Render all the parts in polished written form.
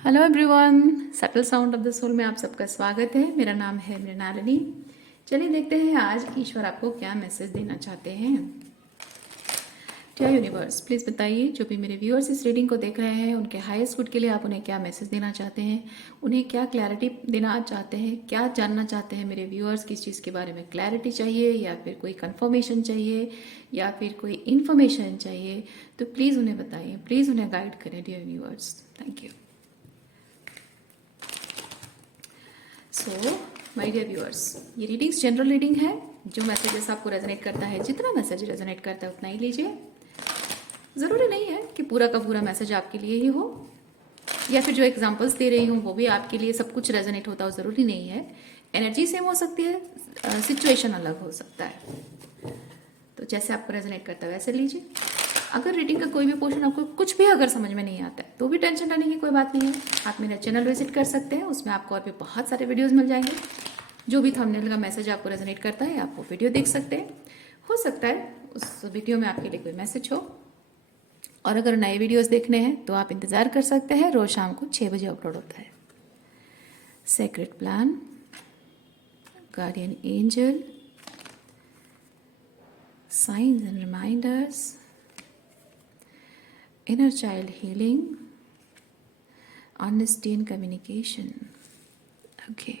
Hello everyone, subtle sound of the soul में आप सबका स्वागत है। मेरा नाम है मृणालिनी। चलिए देखते हैं आज ईश्वर आपको क्या मैसेज देना चाहते हैं। डियर यूनिवर्स, प्लीज़ बताइए, जो भी मेरे व्यूअर्स इस रीडिंग को देख रहे हैं उनके हाईएस्ट गुड के लिए आप उन्हें क्या मैसेज देना चाहते हैं, उन्हें क्या क्लैरिटी देना चाहते हैं, क्या जानना चाहते हैं मेरे व्यूअर्स, किस चीज़ के बारे में क्लैरिटी चाहिए या फिर कोई कंफर्मेशन चाहिए या फिर कोई इन्फॉर्मेशन चाहिए। तो प्लीज़ उन्हें बताइए, प्लीज़ उन्हें गाइड करें dear universe. Thank you. So my dear viewers, ये रीडिंग्स जनरल रीडिंग है। जो मैसेजेस आपको रेजोनेट करता है, जितना मैसेज रेजोनेट करता है उतना ही लीजिए। ज़रूरी नहीं है कि पूरा का पूरा मैसेज आपके लिए ही हो या फिर जो एग्जांपल्स दे रही हूँ वो भी आपके लिए सब कुछ रेजोनेट होता हो, ज़रूरी नहीं है। एनर्जी सेम हो सकती है, सिचुएशन अलग हो सकता है। तो जैसे आपको रेजोनेट करता है वैसे लीजिए। अगर रीडिंग का कोई भी पोर्शन आपको कुछ भी अगर समझ में नहीं आता है तो भी टेंशन लेने की कोई बात नहीं है। आप मेरा चैनल विजिट कर सकते हैं, उसमें आपको और भी बहुत सारे वीडियोस मिल जाएंगे। जो भी थंबनेल का मैसेज आपको रेजोनेट करता है आप वो वीडियो देख सकते हैं। हो सकता है उस वीडियो में आपके लिए कोई मैसेज हो। और अगर नए वीडियोस देखने हैं तो आप इंतज़ार कर सकते हैं, रोज़ शाम को 6 बजे अपलोड होता है। Secret plan, guardian angel, science and reminders, inner child healing, honesty and communication. Okay.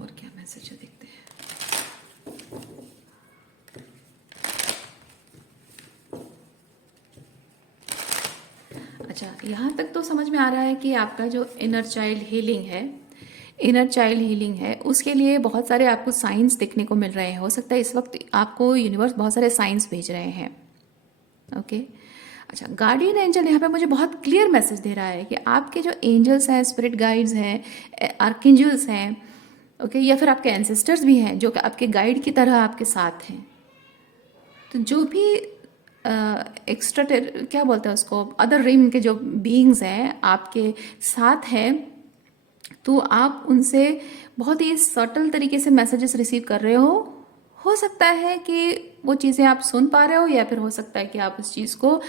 और क्या मैसेज है देखते हैं। अच्छा, यहाँ तक तो समझ में आ रहा है कि आपका जो इनर चाइल्ड हीलिंग है, उसके लिए बहुत सारे आपको साइंस देखने को मिल रहे हैं। हो सकता है इस वक्त आपको यूनिवर्स बहुत सारे साइंस भेज रहे हैं। ओके। अच्छा, गार्डियन एंजल यहाँ पे मुझे बहुत क्लियर मैसेज दे रहा है कि आपके जो एंजल्स हैं, स्पिरिट गाइड्स हैं, आर्कएंजल्स हैं, ओके, या फिर आपके एंसेस्टर्स भी हैं जो कि आपके गाइड की तरह आपके साथ हैं। तो जो भी एक्स्ट्रा क्या बोलते हैं उसको, अदर रिम के जो बीइंग्स हैं आपके साथ हैं, तो आप उनसे बहुत ही सटल तरीके से मैसेजेस रिसीव कर रहे हो सकता है कि वो चीज़ें आप सुन पा रहे हो या फिर हो सकता है कि आप उस चीज़ को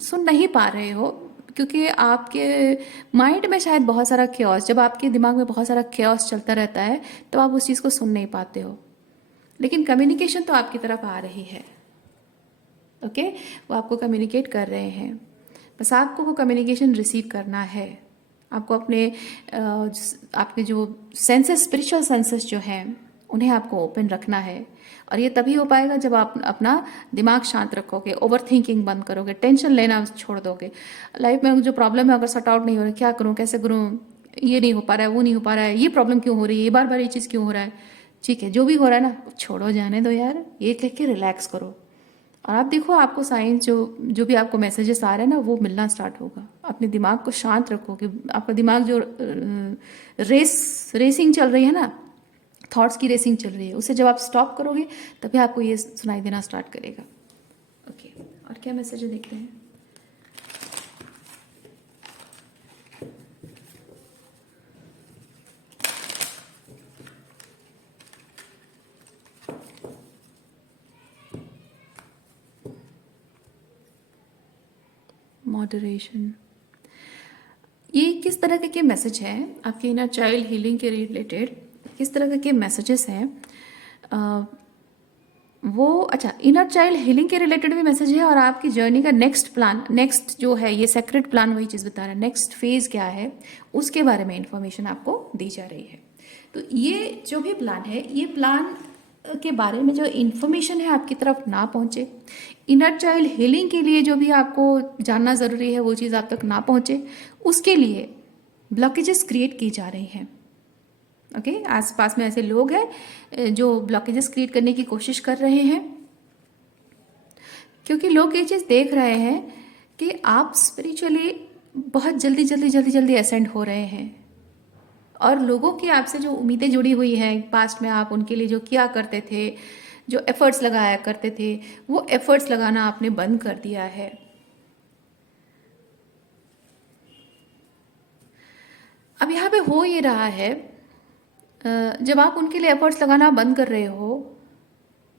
सुन नहीं पा रहे हो, क्योंकि आपके माइंड में शायद बहुत सारा क्योस, जब आपके दिमाग में बहुत सारा क्योस चलता रहता है तो आप उस चीज़ को सुन नहीं पाते हो। लेकिन कम्युनिकेशन तो आपकी तरफ आ रही है। ओके, वो आपको कम्युनिकेट कर रहे हैं, बस आपको वो कम्युनिकेशन रिसीव करना है। आपको अपने आपके जो सेंसेस, स्पिरिचुअल सेंसेस जो हैं उन्हें आपको ओपन रखना है। और ये तभी हो पाएगा जब आप अपना दिमाग शांत रखोगे, ओवर थिंकिंग बंद करोगे, टेंशन लेना छोड़ दोगे। लाइफ में जो प्रॉब्लम है अगर सॉर्ट आउट नहीं हो रहा, क्या करूँ, कैसे करूँ, ये नहीं हो पा रहा है, वो नहीं हो पा रहा है, ये प्रॉब्लम क्यों हो रही है, ये बार बार ये चीज़ क्यों हो रहा है, ठीक है, जो भी हो रहा है ना छोड़ो, जाने दो यार, ये कह के रिलैक्स करो। और आप देखो आपको साइंस जो भी आपको मैसेजेस आ रहे हैं ना वो मिलना स्टार्ट होगा। अपने दिमाग को शांत रखो कि आपका दिमाग जो रेसिंग चल रही है ना, थॉट्स की रेसिंग चल रही है, उसे जब आप स्टॉप करोगे तभी आपको ये सुनाई देना स्टार्ट करेगा। ओके, और क्या मैसेज है देखते हैं। मॉडरेशन, ये किस तरह के मैसेज हैं आपके इनर चाइल्ड हीलिंग के रिलेटेड, किस तरह के मैसेजेस हैं वो। अच्छा, इनर चाइल्ड हीलिंग के रिलेटेड भी मैसेज है और आपकी जर्नी का नेक्स्ट प्लान, नेक्स्ट जो है ये सेक्रेट प्लान, वही चीज़ बता रहा है, नेक्स्ट फेज क्या है उसके बारे में इंफॉर्मेशन आपको दी जा रही है। तो ये जो भी प्लान है, ये प्लान के बारे में जो इन्फॉर्मेशन है आपकी तरफ ना पहुँचे, इनर चाइल्ड हीलिंग के लिए जो भी आपको जानना ज़रूरी है वो चीज़ आप तक ना पहुँचे, उसके लिए ब्लॉकेजेस क्रिएट की जा रही हैं। ओके, आसपास में ऐसे लोग हैं जो ब्लॉकेजेस क्रिएट करने की कोशिश कर रहे हैं, क्योंकि लोग ये चीज़ देख रहे हैं कि आप स्पिरिचुअली बहुत जल्दी जल्दी जल्दी जल्दी असेंड हो रहे हैं। और लोगों की आपसे जो उम्मीदें जुड़ी हुई हैं, पास्ट में आप उनके लिए जो किया करते थे, जो एफर्ट्स लगाया करते थे, वो एफर्ट्स लगाना आपने बंद कर दिया है। अब यहाँ पे हो ये रहा है, जब आप उनके लिए एफर्ट्स लगाना बंद कर रहे हो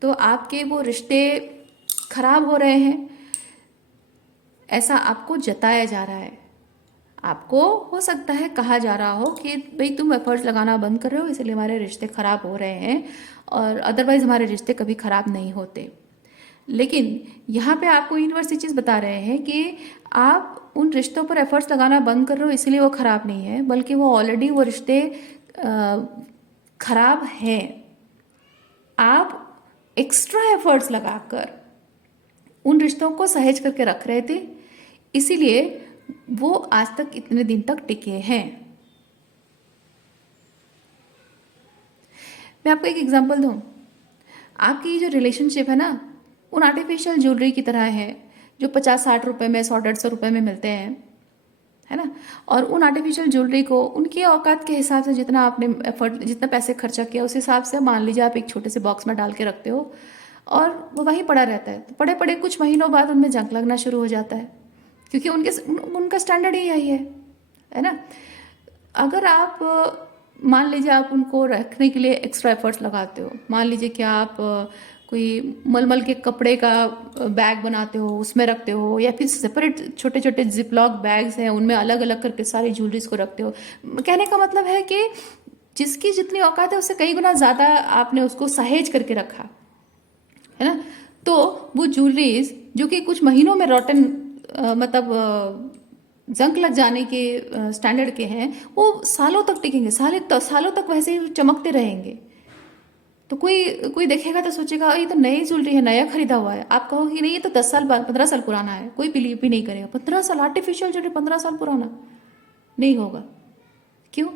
तो आपके वो रिश्ते खराब हो रहे हैं, ऐसा आपको जताया जा रहा है। आपको हो सकता है कहा जा रहा हो कि भाई तुम एफर्ट्स लगाना बंद कर रहे हो, इसलिए हमारे रिश्ते खराब हो रहे हैं, और अदरवाइज हमारे रिश्ते कभी खराब नहीं होते। लेकिन यहाँ पे आपको यूनिवर्स ये चीज़ बता रहे हैं कि आप उन रिश्तों पर एफर्ट्स लगाना बंद कर रहे हो, इसलिए वो खराब नहीं है, बल्कि वो ऑलरेडी वो रिश्ते खराब हैं। आप एक्स्ट्रा एफर्ट्स लगाकर उन रिश्तों को सहेज करके रख रहे थे, इसीलिए वो आज तक इतने दिन तक टिके हैं। मैं आपको एक एग्जांपल दूं। आपकी जो रिलेशनशिप है ना, उन आर्टिफिशियल ज्वेलरी की तरह है जो 50-60 रुपए में, 100-150 रुपए में मिलते हैं, है ना। और उन आर्टिफिशियल ज्वेलरी को उनकी औकात के हिसाब से, जितना आपने एफर्ट, जितना पैसे खर्चा किया उस हिसाब से मान लीजिए आप एक छोटे से बॉक्स में डाल के रखते हो, और वो वहीं पड़ा रहता है। तो पड़े पड़े कुछ महीनों बाद उनमें जंग लगना शुरू हो जाता है, क्योंकि उनका स्टैंडर्ड ही यही है ना। अगर आप मान लीजिए आप उनको रखने के लिए एक्स्ट्रा एफर्ट्स लगाते हो, मान लीजिए कि आप कोई मलमल के कपड़े का बैग बनाते हो, उसमें रखते हो, या फिर सेपरेट छोटे छोटे जिपलॉक बैग्स हैं, उनमें अलग अलग करके सारी ज्वेलरीज को रखते हो। कहने का मतलब है कि जिसकी जितनी औकात है उससे कई गुना ज़्यादा आपने उसको सहेज करके रखा, है ना। तो वो ज्वेलरीज जो कि कुछ महीनों में रॉटन मतलब जंग लग जाने के स्टैंडर्ड के हैं, वो सालों तक टिकेंगे, सालों तक वैसे ही चमकते रहेंगे। तो कोई कोई देखेगा तो सोचेगा ये तो नई ज्वेलरी है, नया खरीदा हुआ है। आप कहोगे कि नहीं ये तो 10 साल 15 साल पुराना है, कोई बिलीव भी नहीं करेगा। 15 साल आर्टिफिशियल ज्वेलरी, 15 साल पुराना नहीं होगा। क्यों?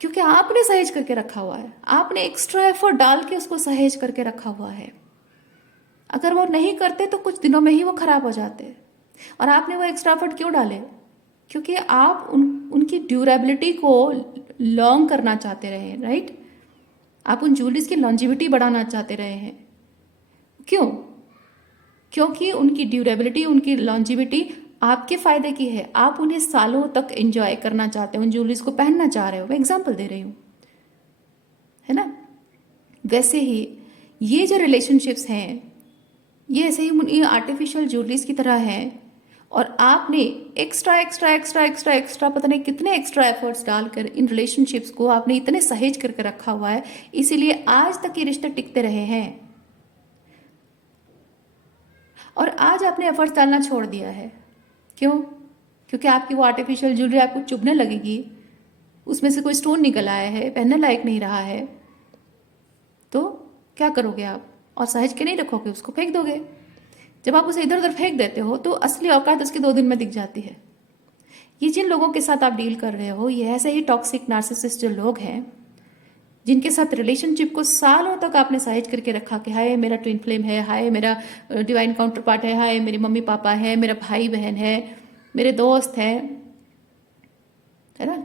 क्योंकि आपने सहेज करके रखा हुआ है, आपने एक्स्ट्रा एफर्ट डाल के उसको सहेज करके रखा हुआ है। अगर वो नहीं करते तो कुछ दिनों में ही वो खराब हो जाते। और आपने वो एक्स्ट्रा एफर्ट क्यों डाले? क्योंकि आप उनकी ड्यूरेबिलिटी को लॉन्ग करना चाहते रहे, राइट। आप उन ज्वेलरीज की लॉन्जिविटी बढ़ाना चाहते रहे हैं। क्यों? क्योंकि उनकी ड्यूरेबिलिटी, उनकी लॉन्जिविटी आपके फायदे की है। आप उन्हें सालों तक एंजॉय करना चाहते हो, उन ज्वेलरीज को पहनना चाह रहे हो। मैं एग्जाम्पल दे रही हूँ, है ना। वैसे ही ये जो रिलेशनशिप्स हैं, ये ऐसे ही आर्टिफिशियल ज्वेलरीज की तरह हैं, और आपने extra extra extra extra extra पता नहीं कितने एक्स्ट्रा एफर्ट्स डालकर इन रिलेशनशिप्स को आपने इतने सहेज करके रखा हुआ है, इसीलिए आज तक ये रिश्ते टिकते रहे हैं। और आज आपने एफर्ट्स डालना छोड़ दिया है। क्यों? क्योंकि आपकी वो आर्टिफिशियल ज्वेलरी आपको चुभने लगेगी, उसमें से कोई स्टोन निकल आया है, पहनने लायक नहीं रहा है, तो क्या करोगे आप? और सहेज के नहीं रखोगे, उसको फेंक दोगे। जब आप उसे इधर उधर फेंक देते हो तो असली औकात उसके 2 दिन में दिख जाती है। ये जिन लोगों के साथ आप डील कर रहे हो, ये ऐसे ही टॉक्सिक नार्सिसिस्ट जो लोग हैं, जिनके साथ रिलेशनशिप को सालों तक आपने सहेज करके रखा कि हाय मेरा ट्विन फ्लेम है, हाय मेरा डिवाइन काउंटर पार्ट है, हाय मेरी मम्मी पापा है, मेरा भाई बहन है, मेरे दोस्त हैं, है ना।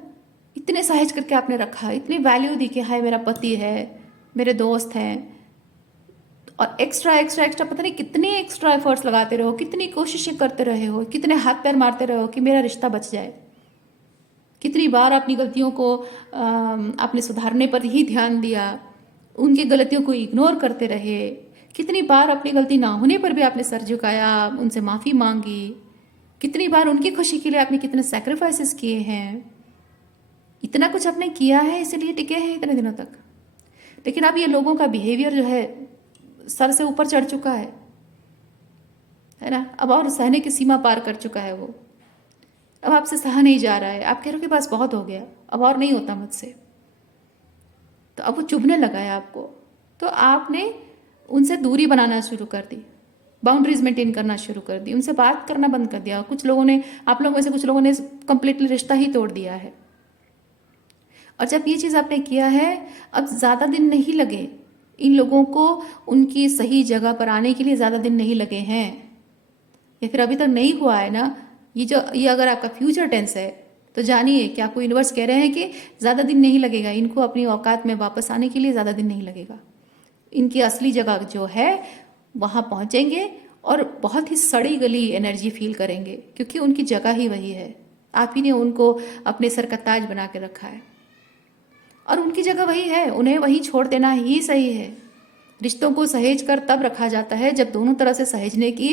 इतने सहेज करके आपने रखा, इतनी वैल्यू दी कि हाय मेरा पति है, मेरे दोस्त हैं, और एक्स्ट्रा एक्स्ट्रा एक्स्ट्रा पता नहीं कितने एक्स्ट्रा एफर्ट्स लगाते रहो, कितनी कोशिशें करते रहे हो, कितने हाथ पैर मारते रहो कि मेरा रिश्ता बच जाए। कितनी बार अपनी गलतियों को आपने सुधारने पर ही ध्यान दिया, उनकी गलतियों को इग्नोर करते रहे। कितनी बार अपनी गलती ना होने पर भी आपने सर झुकाया, उनसे माफ़ी मांगी। कितनी बार उनकी खुशी के लिए आपने कितने सैक्रिफाइसेस किए हैं। इतना कुछ आपने किया है, इसलिए टिके हैं इतने दिनों तक। लेकिन अब ये लोगों का बिहेवियर जो है सर से ऊपर चढ़ चुका है ना। अब और सहने की सीमा पार कर चुका है वो। अब आपसे सहा नहीं जा रहा है, आप कह रहे हो कि बस बहुत हो गया, अब और नहीं होता मुझसे। तो अब वो चुभने लगा है आपको, तो आपने उनसे दूरी बनाना शुरू कर दी, बाउंड्रीज मेंटेन करना शुरू कर दी, उनसे बात करना बंद कर दिया। कुछ लोगों ने, आप लोगों में से कुछ लोगों ने कंप्लीटली रिश्ता ही तोड़ दिया है। और जब ये चीज़ आपने किया है, अब ज़्यादा दिन नहीं लगे इन लोगों को उनकी सही जगह पर आने के लिए, ज़्यादा दिन नहीं लगे हैं, या फिर अभी तक नहीं हुआ है ना। ये अगर आपका फ्यूचर टेंस है तो जानिए कि आपको यूनिवर्स कह रहे हैं कि ज़्यादा दिन नहीं लगेगा, इनको अपनी औकात में वापस आने के लिए ज़्यादा दिन नहीं लगेगा। इनकी असली जगह जो है वहाँ पहुँचेंगे और बहुत ही सड़ी गली एनर्जी फील करेंगे, क्योंकि उनकी जगह ही वही है। आप ही ने उनको अपने सर का ताज बना के रखा है, और उनकी जगह वही है, उन्हें वही छोड़ देना ही सही है। रिश्तों को सहेज कर तब रखा जाता है जब दोनों तरफ से सहेजने की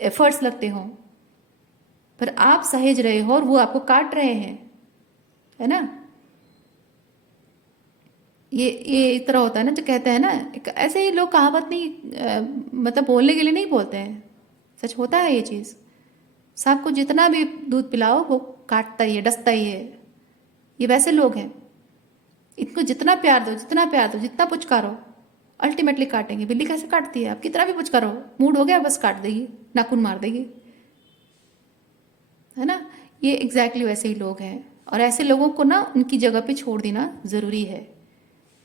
एफर्ट्स लगते हों। पर आप सहेज रहे हो और वो आपको काट रहे हैं, है ना। ये एक तरह होता है ना, जो कहते हैं ना, ऐसे ही लोग कहावत नहीं मतलब बोलने के लिए नहीं बोलते हैं, सच होता है ये चीज़। सांप को जितना भी दूध पिलाओ वो काटता ही है, डसता ही है। ये वैसे लोग हैं, इनको जितना प्यार दो, जितना प्यार दो, जितना पुचकारो, अल्टीमेटली काटेंगे। बिल्ली कैसे काटती है, आप कितना भी पुचकारो, मूड हो गया बस काट देगी, नाखून मार देगी, है ना। ये एग्जैक्टली वैसे ही लोग हैं, और ऐसे लोगों को ना उनकी जगह पे छोड़ देना ज़रूरी है।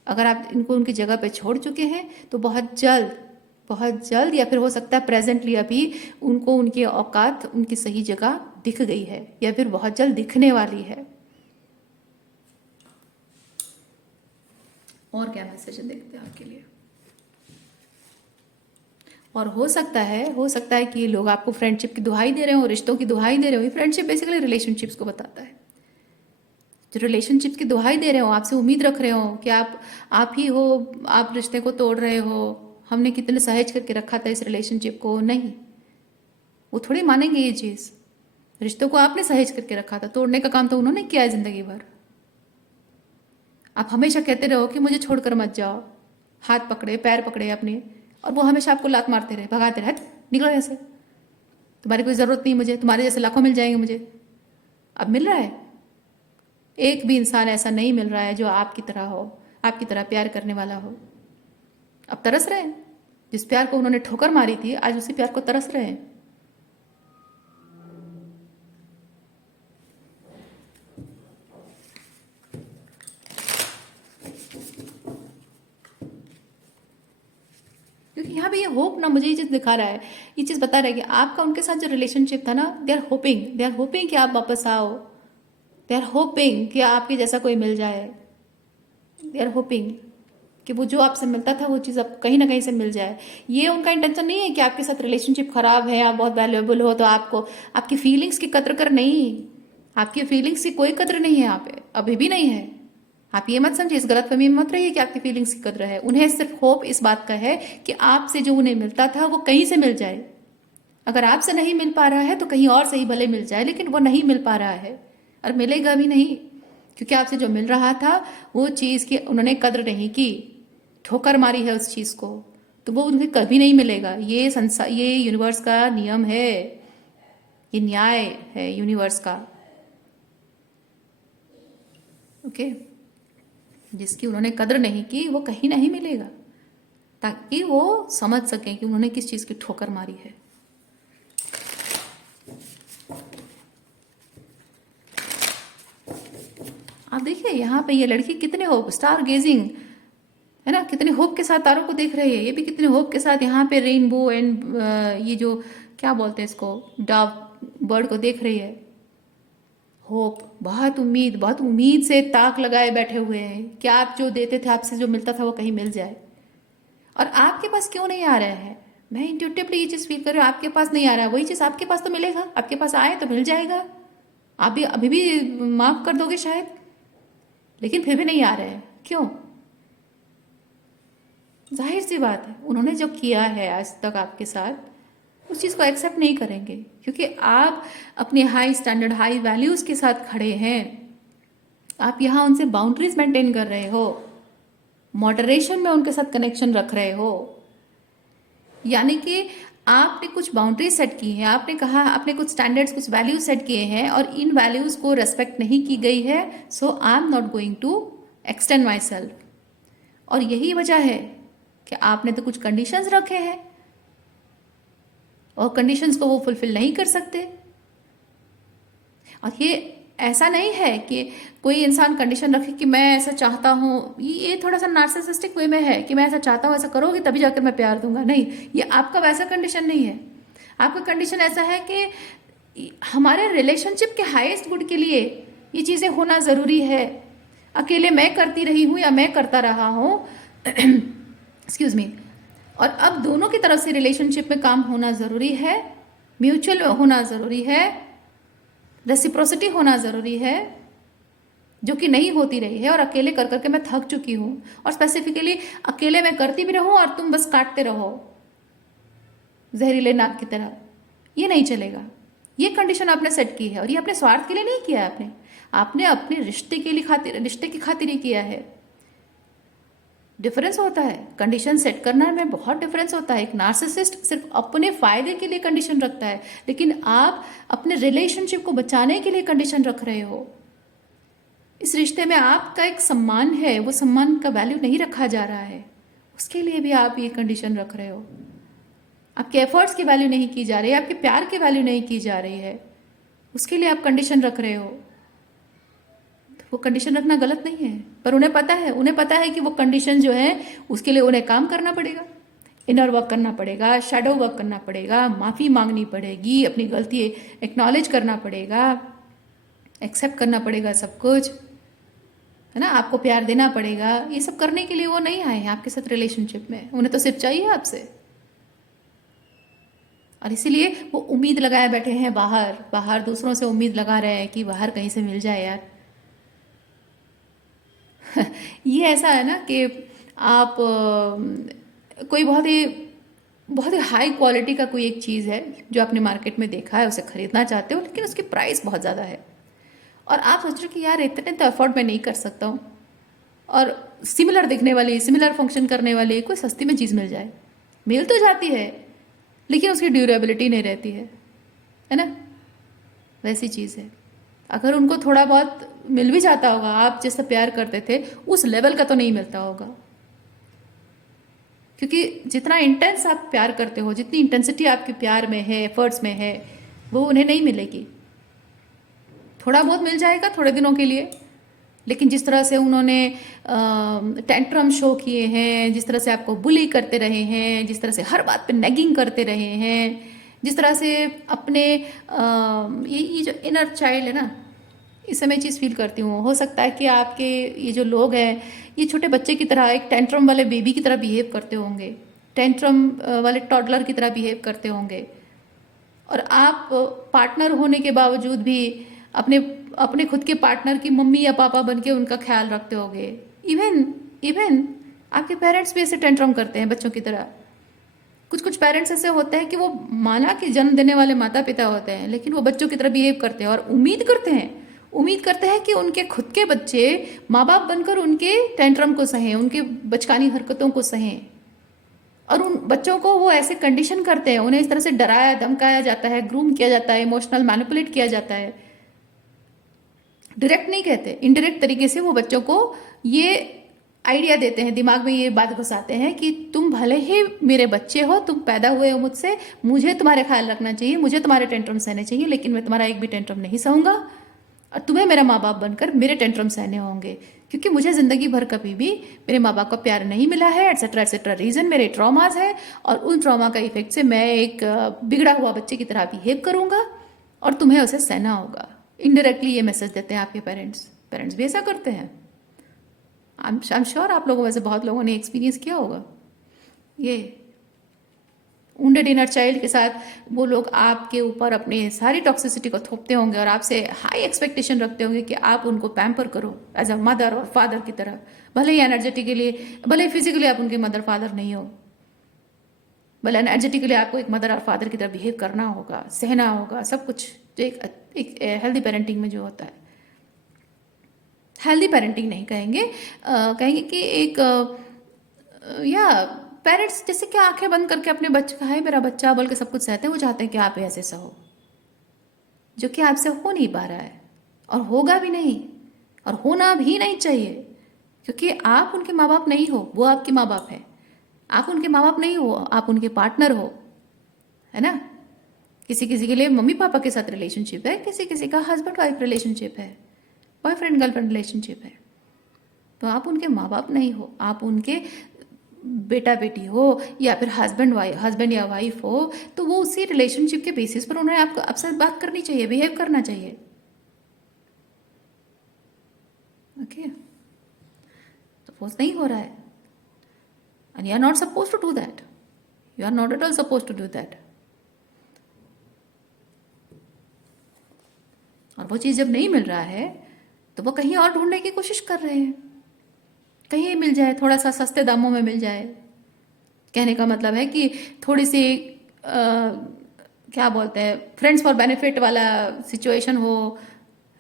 अगर आप इनको उनकी जगह पे छोड़ चुके हैं तो बहुत जल्द या फिर हो सकता है प्रेजेंटली अभी उनको उनकी औकात, उनकी सही जगह दिख गई है, या फिर बहुत जल्द दिखने वाली है। और क्या मैसेज देखते हैं आपके लिए। और हो सकता है कि लोग आपको फ्रेंडशिप की दुहाई दे रहे हो, रिश्तों की दुहाई दे रहे हो। फ्रेंडशिप बेसिकली रिलेशनशिप्स को बताता है। जो रिलेशनशिप की दुहाई दे रहे हो, आपसे उम्मीद रख रहे हो कि आप ही हो, आप रिश्ते को तोड़ रहे हो, हमने कितने सहेज करके रखा था इस रिलेशनशिप को। नहीं, वो थोड़ी मानेंगे ये चीज़। रिश्तों को आपने सहेज करके रखा था, तोड़ने का काम तो उन्होंने किया है जिंदगी भर। आप हमेशा कहते रहो कि मुझे छोड़कर मत जाओ, हाथ पकड़े पैर पकड़े अपने, और वो हमेशा आपको लात मारते रहे, भगाते रहे, निकलो ऐसे, तुम्हारी कोई ज़रूरत नहीं मुझे, तुम्हारे जैसे लाखों मिल जाएंगे मुझे। अब मिल रहा है, एक भी इंसान ऐसा नहीं मिल रहा है जो आपकी तरह हो, आपकी तरह प्यार करने वाला हो। अब तरस रहे हैं, जिस प्यार को उन्होंने ठोकर मारी थी आज उसी प्यार को तरस रहे हैं। क्योंकि यहाँ पे ये होप ना मुझे ये चीज़ दिखा रहा है, ये चीज़ बता रहा है कि आपका उनके साथ जो रिलेशनशिप था ना, दे आर होपिंग कि आप वापस आओ, दे आर होपिंग कि आपके जैसा कोई मिल जाए, दे आर होपिंग कि वो जो आपसे मिलता था वो चीज़ अब कहीं ना कहीं से मिल जाए। ये उनका इंटेंशन नहीं है कि आपके साथ रिलेशनशिप खराब है, आप बहुत वैल्यूएबल हो तो आपको आपकी फीलिंग्स की कद्र कर, नहीं, आपकी फीलिंग्स की कोई कद्र नहीं है यहाँ पे, अभी भी नहीं है। आप ये मत समझिए, इस गलतफहमी में मत रहिए कि आपकी फीलिंग्स की कद्र है। उन्हें सिर्फ होप इस बात का है कि आपसे जो उन्हें मिलता था वो कहीं से मिल जाए। अगर आपसे नहीं मिल पा रहा है तो कहीं और से ही भले मिल जाए, लेकिन वो नहीं मिल पा रहा है और मिलेगा भी नहीं, क्योंकि आपसे जो मिल रहा था वो चीज़ की उन्होंने कद्र नहीं की, ठोकर मारी है उस चीज़ को, तो वो उन्हें कभी नहीं मिलेगा। ये संसार, ये यूनिवर्स का नियम है, ये न्याय है यूनिवर्स का। ओके, जिसकी उन्होंने कद्र नहीं की वो कहीं नहीं मिलेगा, ताकि वो समझ सकें कि उन्होंने किस चीज़ की ठोकर मारी है। आप देखिए यहाँ पे ये लड़की कितने होप, स्टार गेजिंग है ना, कितने होप के साथ तारों को देख रही है। ये भी कितने होप के साथ यहाँ पे रेनबो एंड ये जो क्या बोलते हैं इसको, डव बर्ड को देख रही है। होप, बहुत उम्मीद से ताक लगाए बैठे हुए हैं कि आप जो देते थे, आपसे जो मिलता था वो कहीं मिल जाए। और आपके पास क्यों नहीं आ रहा है, मैं इंट्यूटिवली ये चीज़ फील कर रही हूँ, आपके पास नहीं आ रहा है। वही चीज़ आपके पास तो मिलेगा, आपके पास आए तो मिल जाएगा, आप भी अभी भी माफ कर दोगे शायद, लेकिन फिर भी नहीं आ रहे हैं, क्यों। जाहिर सी बात है, उन्होंने जो किया है आज तक आपके साथ उस चीज़ को एक्सेप्ट नहीं करेंगे, क्योंकि आप अपने हाई स्टैंडर्ड, हाई वैल्यूज़ के साथ खड़े हैं। आप यहाँ उनसे बाउंड्रीज मेंटेन कर रहे हो, मॉडरेशन में उनके साथ कनेक्शन रख रहे हो, यानी कि आपने कुछ बाउंड्री सेट की है, आपने कहा, आपने कुछ स्टैंडर्ड्स, कुछ वैल्यूज सेट किए हैं और इन वैल्यूज को रेस्पेक्ट नहीं की गई है, so I am not going to extend myself. और यही वजह है कि आपने तो कुछ कंडीशंस रखे हैं और कंडीशंस को वो फुलफिल नहीं कर सकते। और ये ऐसा नहीं है कि कोई इंसान कंडीशन रखे कि मैं ऐसा चाहता हूँ, ये थोड़ा सा नार्सिसिस्टिक वे में है कि मैं ऐसा चाहता हूँ, ऐसा करोगे तभी जाकर मैं प्यार दूंगा। नहीं, ये आपका वैसा कंडीशन नहीं है। आपका कंडीशन ऐसा है कि हमारे रिलेशनशिप के हाईएस्ट गुड के लिए ये चीज़ें होना ज़रूरी है। अकेले मैं करती रही हूँ या मैं करता रहा हूँ एक्सक्यूज मी, और अब दोनों की तरफ से रिलेशनशिप में काम होना ज़रूरी है, म्यूचुअल होना ज़रूरी है, रेसिप्रोसिटी होना ज़रूरी है, जो कि नहीं होती रही है, और अकेले कर करके मैं थक चुकी हूँ, और स्पेसिफिकली अकेले मैं करती भी रहूँ और तुम बस काटते रहो जहरीले नाक की तरह। ये नहीं चलेगा। ये कंडीशन आपने सेट की है, और ये अपने स्वार्थ के लिए नहीं किया है आपने, आपने अपने रिश्ते के लिए खातिर, रिश्ते की खातिर ही किया है। डिफरेंस होता है, कंडीशन सेट करना में बहुत डिफरेंस होता है। एक नार्सिसिस्ट सिर्फ अपने फायदे के लिए कंडीशन रखता है, लेकिन आप अपने रिलेशनशिप को बचाने के लिए कंडीशन रख रहे हो। इस रिश्ते में आपका एक सम्मान है, वो सम्मान का वैल्यू नहीं रखा जा रहा है, उसके लिए भी आप ये कंडीशन रख रहे हो। आपके एफर्ट्स की वैल्यू नहीं की जा रही है, आपके प्यार की वैल्यू नहीं की जा रही है, उसके लिए आप कंडीशन रख रहे हो। तो वो कंडीशन रखना गलत नहीं है, पर उन्हें पता है कि वो कंडीशन जो है उसके लिए उन्हें काम करना पड़ेगा, इनर वर्क करना पड़ेगा, शैडो वर्क करना पड़ेगा, माफ़ी मांगनी पड़ेगी, अपनी गलती एक्नॉलेज करना पड़ेगा, एक्सेप्ट करना पड़ेगा सब कुछ, है ना। आपको प्यार देना पड़ेगा। ये सब करने के लिए वो नहीं आए हैं आपके साथ रिलेशनशिप में, उन्हें तो सिर्फ चाहिए आपसे। और इसीलिए वो उम्मीद लगाए बैठे हैं बाहर, बाहर दूसरों से उम्मीद लगा रहे हैं कि बाहर कहीं से मिल जाए यार। ये ऐसा है ना कि आप कोई बहुत ही हाई क्वालिटी का कोई एक चीज़ है जो आपने मार्केट में देखा है, उसे खरीदना चाहते हो, लेकिन उसकी प्राइस बहुत ज़्यादा है, और आप सोच रहे हो कि यार इतने तो अफोर्ड मैं नहीं कर सकता हूँ, और सिमिलर दिखने वाली, सिमिलर फंक्शन करने वाली कोई सस्ती में चीज़ मिल जाए। मिल तो जाती है, लेकिन उसकी ड्यूरेबिलिटी नहीं रहती है ना। वैसी चीज़ है। अगर उनको थोड़ा बहुत मिल भी जाता होगा, आप जैसा प्यार करते थे उस लेवल का तो नहीं मिलता होगा, क्योंकि जितना इंटेंस आप प्यार करते हो, जितनी इंटेंसिटी आपके प्यार में है, एफर्ट्स में है, वो उन्हें नहीं मिलेगी। थोड़ा बहुत मिल जाएगा थोड़े दिनों के लिए, लेकिन जिस तरह से उन्होंने टेंट्रम शो किए हैं, जिस तरह से आपको बुली करते रहे हैं, जिस तरह से हर बात पे नेगिंग करते रहे हैं, जिस तरह से अपने ये जो इनर चाइल्ड है ना, इससे मैं चीज़ फील करती हूँ। हो सकता है कि आपके ये जो लोग हैं ये छोटे बच्चे की तरह, एक टेंट्रम वाले बेबी की तरह बिहेव करते होंगे, टेंट्रम वाले टॉडलर की तरह बिहेव करते होंगे, और आप पार्टनर होने के बावजूद भी अपने अपने खुद के पार्टनर की मम्मी या पापा बन के उनका ख्याल रखते होगे। इवन इवन आपके पेरेंट्स भी ऐसे टेंट्रम करते हैं बच्चों की तरह। कुछ पेरेंट्स ऐसे होते हैं कि वो माना कि जन्म देने वाले माता पिता होते हैं, लेकिन वो बच्चों की तरह बिहेव करते हैं और उम्मीद करते हैं कि उनके खुद के बच्चे माँ बाप बनकर उनके टेंट्रम को सहें, उनके बचकानी हरकतों को सहें, और उन बच्चों को वो ऐसे कंडीशन करते हैं, उन्हें इस तरह से डराया धमकाया जाता है, ग्रूम किया जाता है, इमोशनल मैनिपुलेट किया जाता है। डायरेक्ट नहीं कहते, इनडायरेक्ट तरीके से वो बच्चों को ये आइडिया देते हैं, दिमाग में ये बात घुसाते हैं कि तुम भले ही मेरे बच्चे हो, तुम पैदा हुए हो मुझसे, मुझे तुम्हारे ख्याल रखना चाहिए, मुझे तुम्हारे टेंट्रम सहने चाहिए, लेकिन मैं तुम्हारा एक भी टेंट्रम नहीं सहूंगा, और तुम्हें मेरा माँ बाप बनकर मेरे टेंट्रम सहने होंगे, क्योंकि मुझे ज़िंदगी भर कभी भी मेरे माँ बाप का प्यार नहीं मिला है, एटसेट्रा रीज़न मेरे ट्रॉमाज है, और उन ट्रॉमा का इफेक्ट से मैं एक बिगड़ा हुआ बच्चे की तरह बिहेव करूँगा, और तुम्हें उसे सहना होगा। इनडायरेक्टली ये मैसेज देते हैं आपके पेरेंट्स भी ऐसा करते हैं। आई एम श्योर आप लोगों में से बहुत लोगों ने एक्सपीरियंस किया होगा ये। वुंडेड इनर चाइल्ड के साथ वो लोग आपके ऊपर अपनी सारी टॉक्सिसिटी को थोपते होंगे, और आपसे हाई एक्सपेक्टेशन रखते होंगे कि आप उनको पैम्पर करो एज अ मदर और फादर की तरह, भले ही एनर्जेटिकली, भले ही फिजिकली आप उनके मदर फादर नहीं हो, भले एनर्जेटिकली आपको एक मदर और फादर की तरह बिहेव करना होगा, सहना होगा, सब कुछ जो एक हेल्दी पेरेंटिंग में जो होता है। हेल्दी पेरेंटिंग नहीं कहेंगे, कहेंगे कि एक या पेरेंट्स जैसे कि आंखें बंद करके अपने बच्चे का है मेरा बच्चा बोल के सब कुछ सहते हैं, वो चाहते हैं कि आप ऐसे सहो, जो कि आपसे हो नहीं पा रहा है, और होगा भी नहीं, और होना भी नहीं चाहिए, क्योंकि आप उनके माँ बाप नहीं हो, वो आपके माँ बाप है। आप उनके माँ बाप नहीं हो, आप उनके पार्टनर हो, है ना। किसी किसी के लिए मम्मी पापा के साथ रिलेशनशिप है, किसी किसी का हस्बैंड वाइफ रिलेशनशिप है, बॉयफ्रेंड गर्लफ्रेंड रिलेशनशिप है, तो आप उनके माँ बाप नहीं हो, आप उनके बेटा बेटी हो, या फिर हस्बैंड या वाइफ हो, तो वो उसी रिलेशनशिप के बेसिस पर उन्हें आपको आपसे बात करनी चाहिए, बिहेव करना चाहिए। ओके, सपोज नहीं हो रहा है, and you are not suppose to do that, you are not at all suppose to do that. और वो चीज़ जब नहीं मिल रहा है, तो वो कहीं और ढूंढने की कोशिश कर रहे हैं, कहीं मिल जाए, थोड़ा सा सस्ते दामों में मिल जाए। कहने का मतलब है कि थोड़ी सी क्या बोलते हैं, फ्रेंड्स फॉर बेनिफिट वाला सिचुएशन हो,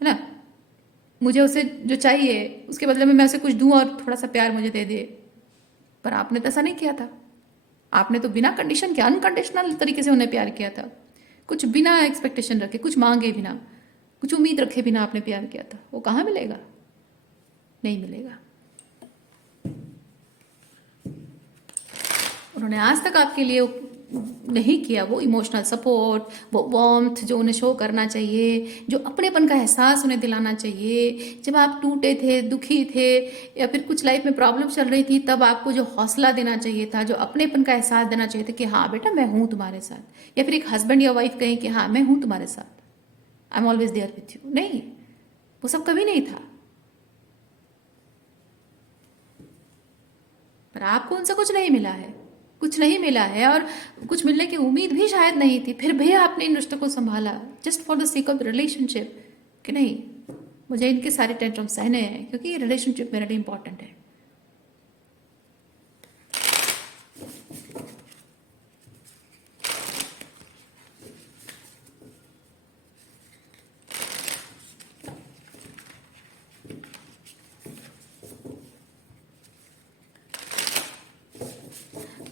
है ना। मुझे उसे जो चाहिए उसके बदले में मैं उसे कुछ दूं और थोड़ा सा प्यार मुझे दे दे। पर आपने तो ऐसा नहीं किया था। आपने तो बिना कंडीशन के अनकंडीशनल तरीके से उन्हें प्यार किया था, कुछ बिना एक्सपेक्टेशन रखे, कुछ मांगे बिना, कुछ उम्मीद रखे बिना आपने प्यार किया था। वो कहाँ मिलेगा? नहीं मिलेगा। उन्होंने आज तक आपके लिए नहीं किया वो इमोशनल सपोर्ट, वो वार्मथ जो उन्हें शो करना चाहिए, जो अपनेपन का एहसास उन्हें दिलाना चाहिए। जब आप टूटे थे, दुखी थे, या फिर कुछ लाइफ में प्रॉब्लम चल रही थी, तब आपको जो हौसला देना चाहिए था, जो अपनेपन का एहसास देना चाहिए था कि हाँ बेटा मैं हूँ तुम्हारे साथ। या फिर एक हस्बैंड या वाइफ कहें कि हाँ मैं हूँ तुम्हारे साथ, I am always there with you. नहीं, वो सब कभी नहीं था। पर आपको उनसे कुछ नहीं मिला है, कुछ नहीं मिला है, और कुछ मिलने की उम्मीद भी शायद नहीं थी। फिर भी आपने इन रिश्तों को संभाला just for the sake of the relationship, कि नहीं मुझे इनके सारे टेंट्रम सहने हैं क्योंकि ये रिलेशनशिप मेरे लिए इंपॉर्टेंट है।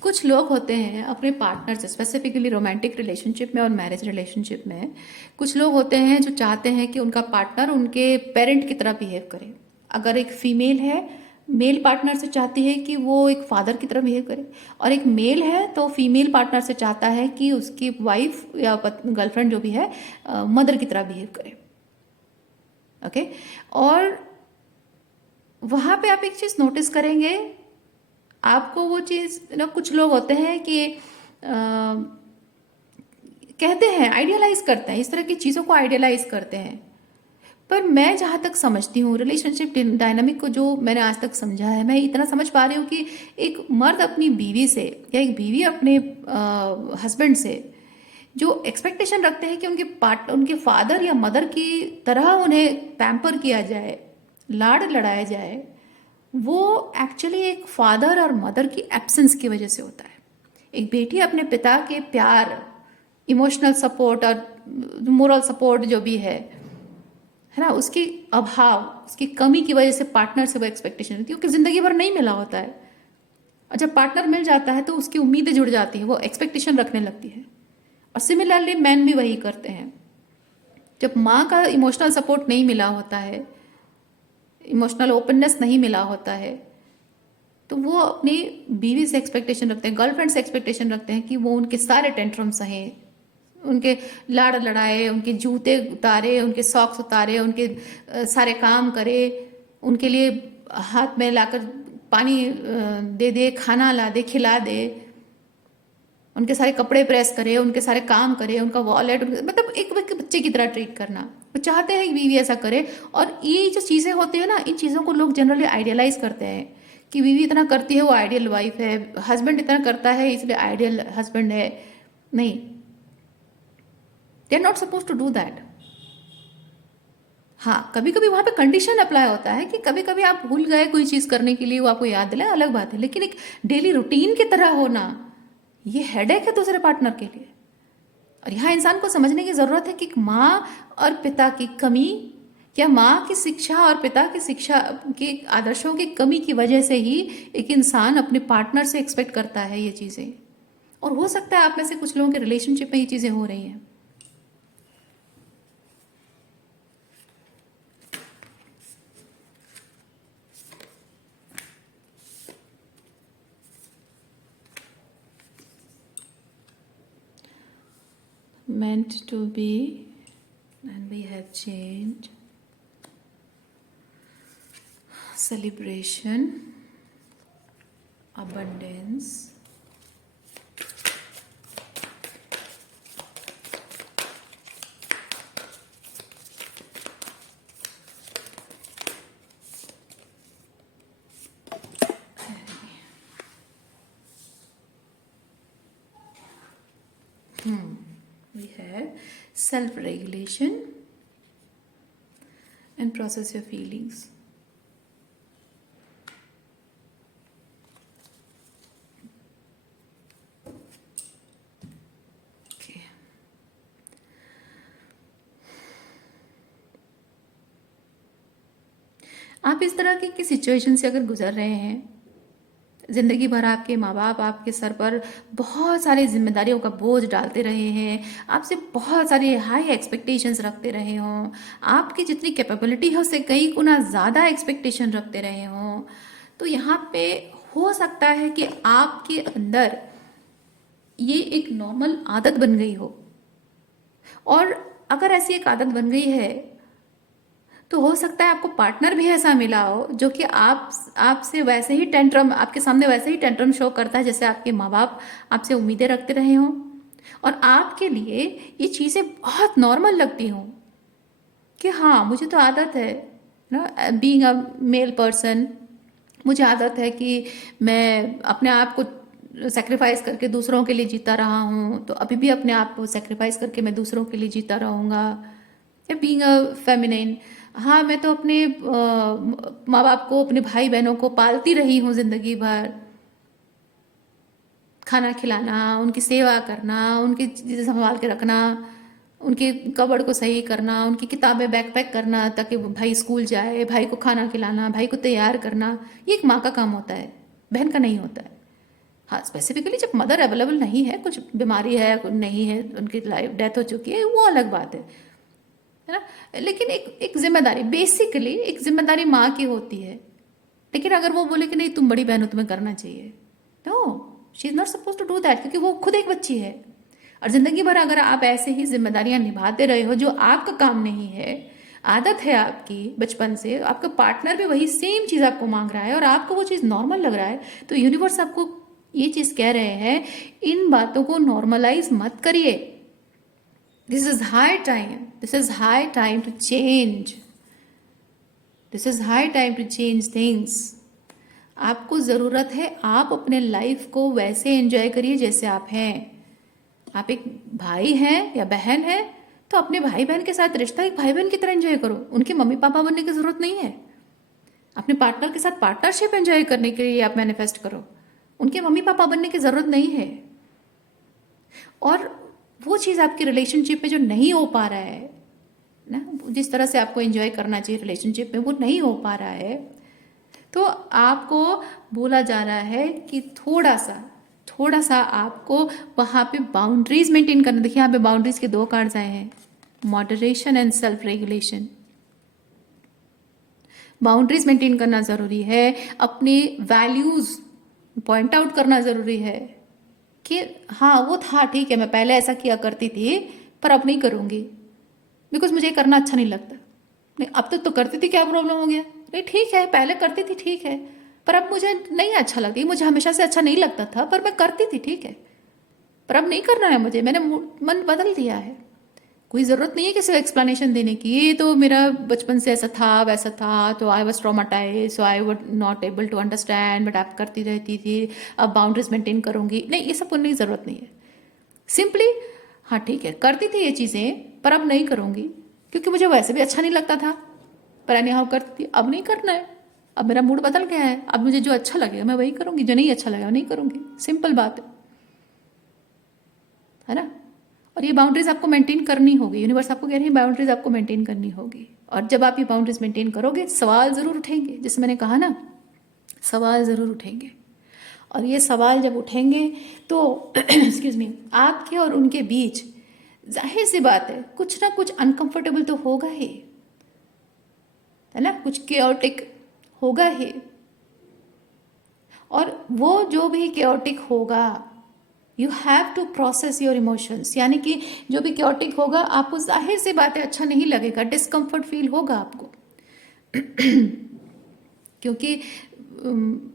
कुछ लोग होते हैं अपने पार्टनर से, स्पेसिफिकली रोमांटिक रिलेशनशिप में और मैरिज रिलेशनशिप में, कुछ लोग होते हैं जो चाहते हैं कि उनका पार्टनर उनके पेरेंट की तरह बिहेव करे। अगर एक फीमेल है, मेल पार्टनर से चाहती है कि वो एक फादर की तरह बिहेव करे, और एक मेल है तो फीमेल पार्टनर से चाहता है कि उसकी वाइफ या गर्लफ्रेंड जो भी है मदर की तरह बिहेव करे। ओके। और वहाँ पे आप एक चीज़ नोटिस करेंगे, आपको वो चीज़ ना, कुछ लोग होते हैं कि कहते हैं, आइडियलाइज करते हैं, इस तरह की चीज़ों को आइडियलाइज करते हैं। पर मैं जहाँ तक समझती हूँ रिलेशनशिप डायनामिक को, जो मैंने आज तक समझा है, मैं इतना समझ पा रही हूँ कि एक मर्द अपनी बीवी से या एक बीवी अपने हस्बैंड से जो एक्सपेक्टेशन रखते हैं कि उनके फादर या मदर की तरह उन्हें पैम्पर किया जाए, लाड़ लड़ाया जाए, वो एक्चुअली एक फादर और मदर की एब्सेंस की वजह से होता है। एक बेटी अपने पिता के प्यार, इमोशनल सपोर्ट और मोरल सपोर्ट जो भी है ना, उसकी अभाव, उसकी कमी की वजह से पार्टनर से वो एक्सपेक्टेशन होती है, क्योंकि ज़िंदगी भर नहीं मिला होता है। और जब पार्टनर मिल जाता है तो उसकी उम्मीदें जुड़ जाती हैं, वो एक्सपेक्टेशन रखने लगती है। और सिमिलरली मैन भी वही करते हैं। जब माँ का इमोशनल सपोर्ट नहीं मिला होता है, इमोशनल ओपननेस नहीं मिला होता है, तो वो अपनी बीवी से एक्सपेक्टेशन रखते हैं, गर्लफ्रेंड से एक्सपेक्टेशन रखते हैं कि वो उनके सारे टेंट्रम सहे, उनके लाड़ लड़ाए, उनके जूते उतारे, उनके सॉक्स उतारे, उनके सारे काम करे, उनके लिए हाथ में लाकर पानी दे दे, खाना ला दे, खिला दे, उनके सारे कपड़े प्रेस करे, उनके सारे काम करे, उनका वॉलेट, मतलब एक बच्चे की तरह ट्रीट करना। वो चाहते हैं कि बीवी ऐसा करे। और ये जो चीज़ें होती है ना, इन चीज़ों को लोग जनरली आइडियलाइज करते हैं कि बीवी इतना करती है वो आइडियल वाइफ है, हस्बैंड इतना करता है इसलिए आइडियल हस्बैंड है। नहीं, they are not suppose to do that. हाँ, कभी कभी वहां पे कंडीशन अप्लाई होता है कि कभी कभी आप भूल गए कोई चीज़ करने के लिए, वो आपको याद दिलाए, अलग बात है। लेकिन एक डेली रूटीन की तरह होना, ये हेडेक है दूसरे पार्टनर के लिए। और यहाँ इंसान को समझने की ज़रूरत है कि माँ और पिता की कमी, या माँ की शिक्षा और पिता की शिक्षा के आदर्शों की कमी की वजह से ही एक इंसान अपने पार्टनर से एक्सपेक्ट करता है ये चीज़ें। और हो सकता है आप में से कुछ लोगों के रिलेशनशिप में ये चीज़ें हो रही हैं। Meant to be, and we have changed. Celebration, abundance, we have self-regulation and process your feelings. आप इस तरह की सिचुएशन से अगर गुजर रहे हैं, ज़िंदगी भर आपके माँ बाप आपके सर पर बहुत सारी जिम्मेदारियों का बोझ डालते रहे हैं, आपसे बहुत सारी हाई एक्सपेक्टेशंस रखते रहे हों, आपकी जितनी कैपेबिलिटी है उससे कई गुना ज़्यादा एक्सपेक्टेशन रखते रहे हों, तो यहाँ पे हो सकता है कि आपके अंदर ये एक नॉर्मल आदत बन गई हो। और अगर ऐसी एक आदत बन गई है तो हो सकता है आपको पार्टनर भी ऐसा मिला हो जो कि आपसे वैसे ही टेंट्रम, आपके सामने वैसे ही टेंट्रम शो करता है जैसे आपके माँ बाप आपसे उम्मीदें रखते रहे हों, और आपके लिए ये चीज़ें बहुत नॉर्मल लगती हों कि हाँ मुझे तो आदत है ना, बीइंग अ मेल पर्सन, मुझे आदत है कि मैं अपने आप को सेक्रीफाइस करके दूसरों के लिए जीता रहा हूँ, तो अभी भी अपने आप को सेक्रीफाइस करके मैं दूसरों के लिए जीता रहूँगा। या बीइंग अ फेमिनिन, हाँ मैं तो अपने माँ बाप को, अपने भाई बहनों को पालती रही हूँ ज़िंदगी भर, खाना खिलाना, उनकी सेवा करना, उनकी चीज़ें संभाल के रखना, उनके कबड़ को सही करना, उनकी किताबें बैग पैक करना ताकि भाई स्कूल जाए, भाई को खाना खिलाना, भाई को तैयार करना, ये एक माँ का काम होता है, बहन का नहीं होता है। हाँ स्पेसिफिकली जब मदर अवेलेबल नहीं है, कुछ बीमारी है, कुछ नहीं है, उनकी लाइफ डेथ हो चुकी है, वो अलग बात है ना। लेकिन एक एक जिम्मेदारी, बेसिकली एक जिम्मेदारी माँ की होती है। लेकिन अगर वो बोले कि नहीं तुम बड़ी बहन हो तुम्हें करना चाहिए, no, she is not suppose to do that, क्योंकि वो खुद एक बच्ची है। और जिंदगी भर अगर आप ऐसे ही जिम्मेदारियां निभाते रहे हो जो आपका काम नहीं है, आदत है आपकी बचपन से, आपका पार्टनर भी वही सेम चीज़ आपको मांग रहा है और आपको वो चीज़ नॉर्मल लग रहा है, तो यूनिवर्स आपको ये चीज़ कह रहे हैं, इन बातों को नॉर्मलाइज मत करिए। This is high time, this is high time to change, this is high time to change things. आपको ज़रूरत है आप अपने लाइफ को वैसे एंजॉय करिए जैसे आप हैं। आप एक भाई हैं या बहन हैं तो अपने भाई बहन के साथ रिश्ता एक भाई बहन की तरह एंजॉय करो, उनके मम्मी पापा बनने की ज़रूरत नहीं है। अपने पार्टनर के साथ पार्टनरशिप एंजॉय करने के लिए आप मैनिफेस्ट करो, उनके मम्मी पापा बनने की ज़रूरत नहीं है। और वो चीज़ आपकी रिलेशनशिप में जो नहीं हो पा रहा है ना, जिस तरह से आपको एंजॉय करना चाहिए रिलेशनशिप में, वो नहीं हो पा रहा है, तो आपको बोला जा रहा है कि थोड़ा सा आपको वहाँ पे बाउंड्रीज मेंटेन करना। देखिए यहाँ पे बाउंड्रीज के दो कार्ड्स आए हैं, moderation and self regulation. Boundaries maintain करना ज़रूरी है, अपने वैल्यूज़ पॉइंट आउट करना ज़रूरी है कि हाँ वो था ठीक है, मैं पहले ऐसा किया करती थी पर अब नहीं करूँगी बिकॉज मुझे करना अच्छा नहीं लगता। नहीं अब तक तो करती थी, क्या प्रॉब्लम हो गया? नहीं ठीक है, पहले करती थी ठीक है, पर अब मुझे नहीं अच्छा लगती, मुझे हमेशा से अच्छा नहीं लगता था पर मैं करती थी ठीक है, पर अब नहीं करना है मुझे, मैंने मन बदल दिया है। कोई ज़रूरत नहीं है किसी को एक्सप्लेनेशन देने की, ये तो मेरा बचपन से ऐसा था वैसा था, तो I was traumatise, so I would not able to understand, but आप करती रहती थी, अब बाउंड्रीज मेंटेन करूंगी। नहीं, ये सब करने की ज़रूरत नहीं है। सिंपली हाँ ठीक है, करती थी ये चीज़ें पर अब नहीं करूंगी क्योंकि मुझे वैसे भी अच्छा नहीं लगता था, पर एनी हाउ करती थी, अब नहीं करना है, अब मेरा मूड बदल गया है, अब मुझे जो अच्छा लगेगा मैं वही करूंगी, जो नहीं अच्छा लगेगा नहीं करूंगी। सिंपल बात है ना। और ये बाउंड्रीज आपको मेंटेन करनी होगी, यूनिवर्स आपको कह रही है बाउंड्रीज आपको मेंटेन करनी होगी। और जब आप ये बाउंड्रीज मेंटेन करोगे सवाल ज़रूर उठेंगे, जैसे मैंने कहा ना, सवाल ज़रूर उठेंगे। और ये सवाल जब उठेंगे तो एक्सक्यूज मी, आपके और उनके बीच जाहिर सी बात है कुछ ना कुछ अनकंफर्टेबल तो होगा ही, है ना, कुछ केओटिक होगा ही। और वो जो भी केओटिक होगा, you have to process your emotions, यानी कि जो भी केओटिक होगा आपको जाहिर सी बात है अच्छा नहीं लगेगा, डिस्कम्फर्ट फील होगा आपको क्योंकि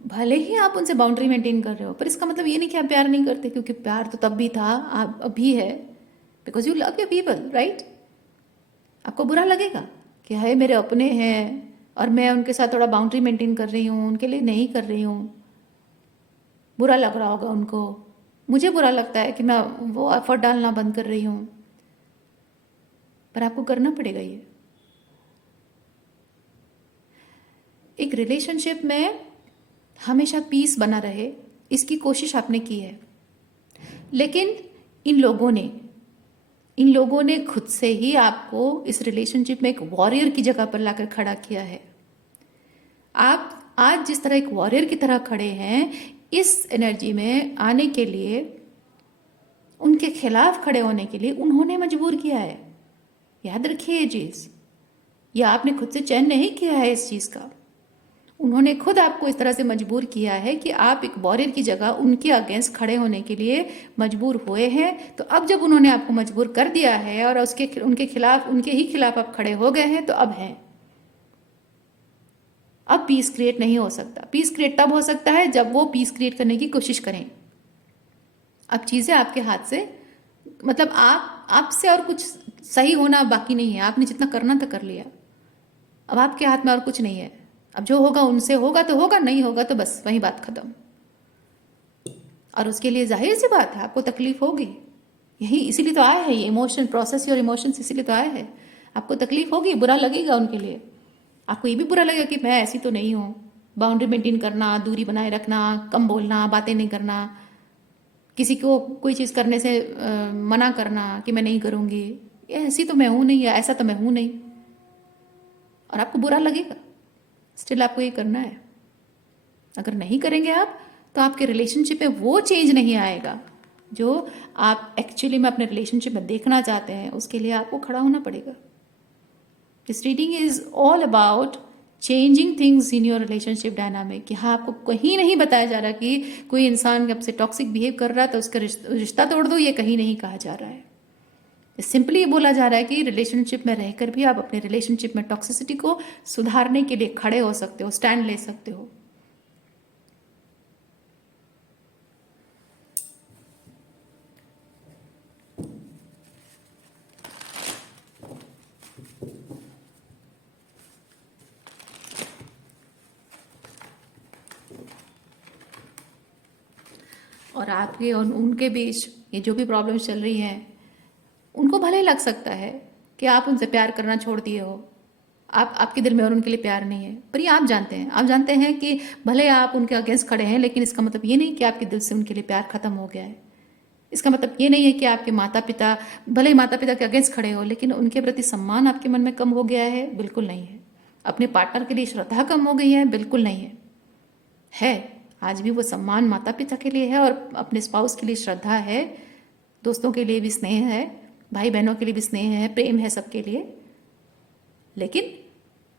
भले ही आप उनसे बाउंड्री मेंटेन कर रहे हो, पर इसका मतलब ये नहीं कि आप प्यार नहीं करते, क्योंकि प्यार तो तब भी था, आप अभी है, because you love your people, right. आपको बुरा लगेगा कि हाय मेरे अपने हैं और मैं उनके साथ थोड़ा बाउंड्री मेंटेन कर रही हूँ, उनके लिए नहीं कर रही हूँ, बुरा लग रहा होगा उनको, मुझे बुरा लगता है कि मैं वो एफर्ट डालना बंद कर रही हूँ, पर आपको करना पड़ेगा ये। एक रिलेशनशिप में हमेशा पीस बना रहे, इसकी कोशिश आपने की है, लेकिन इन लोगों ने खुद से ही आपको इस रिलेशनशिप में एक वॉरियर की जगह पर लाकर खड़ा किया है। आप आज जिस तरह एक वॉरियर की तरह खड़े हैं, इस एनर्जी में आने के लिए, उनके खिलाफ खड़े होने के लिए उन्होंने मजबूर किया है। याद रखिए ये चीज़, या आपने खुद से चयन नहीं किया है इस चीज़ का। उन्होंने खुद आपको इस तरह से मजबूर किया है कि आप एक वॉरियर की जगह उनके अगेंस्ट खड़े होने के लिए मजबूर हुए हैं। तो अब जब उन्होंने आपको मजबूर कर दिया है और उनके ही खिलाफ आप खड़े हो गए हैं, तो अब पीस क्रिएट नहीं हो सकता। पीस क्रिएट तब हो सकता है जब वो पीस क्रिएट करने की कोशिश करें। अब चीज़ें आपके हाथ से, मतलब आपसे और कुछ सही होना बाकी नहीं है। आपने जितना करना था कर लिया, अब आपके हाथ में और कुछ नहीं है। अब जो होगा उनसे होगा तो होगा, नहीं होगा तो बस वही बात खत्म। और उसके लिए जाहिर सी बात है आपको तकलीफ होगी। यही इसीलिए तो आया है ये इमोशन, प्रोसेस योर इमोशंस, इसीलिए तो आया है। आपको तकलीफ होगी, बुरा लगेगा उनके लिए। आपको ये भी बुरा लगेगा कि मैं ऐसी तो नहीं हूँ। बाउंड्री मेंटेन करना, दूरी बनाए रखना, कम बोलना, बातें नहीं करना, किसी को कोई चीज़ करने से मना करना कि मैं नहीं करूँगी, ये ऐसी तो मैं हूँ नहीं, या ऐसा तो मैं हूँ नहीं। और आपको बुरा लगेगा, स्टिल आपको ये करना है। अगर नहीं करेंगे आप, तो आपके रिलेशनशिप में वो चेंज नहीं आएगा जो आप एक्चुअली में अपने रिलेशनशिप में देखना चाहते हैं। उसके लिए आपको खड़ा होना पड़ेगा। This reading is all about changing things in your relationship dynamic. कि हाँ, आपको कहीं नहीं बताया जा रहा कि कोई इंसान आपसे टॉक्सिक बिहेव कर रहा है तो उसका रिश्ता तोड़ दो, ये कहीं नहीं कहा जा रहा है। सिंपली ये बोला जा रहा है कि रिलेशनशिप में रहकर भी आप अपने रिलेशनशिप में टॉक्सिसिटी को सुधारने के लिए खड़े हो सकते हो, स्टैंड ले सकते हो। और आपके और उनके बीच ये जो भी प्रॉब्लम्स चल रही हैं, उनको भले लग सकता है कि आप उनसे प्यार करना छोड़ दिए हो, आपके दिल में और उनके लिए प्यार नहीं है। पर ये आप जानते हैं कि भले आप उनके अगेंस्ट खड़े हैं, लेकिन इसका मतलब ये नहीं कि आपके दिल से उनके लिए प्यार खत्म हो गया है। इसका मतलब ये नहीं है कि आपके माता पिता, भले ही माता पिता के अगेंस्ट खड़े हो, लेकिन उनके प्रति सम्मान आपके मन में कम हो गया है, बिल्कुल नहीं है। अपने पार्टनर के लिए श्रद्धा कम हो गई है, बिल्कुल नहीं है। आज भी वो सम्मान माता पिता के लिए है, और अपने स्पाउस के लिए श्रद्धा है, दोस्तों के लिए भी स्नेह है, भाई बहनों के लिए भी स्नेह है, प्रेम है सबके लिए। लेकिन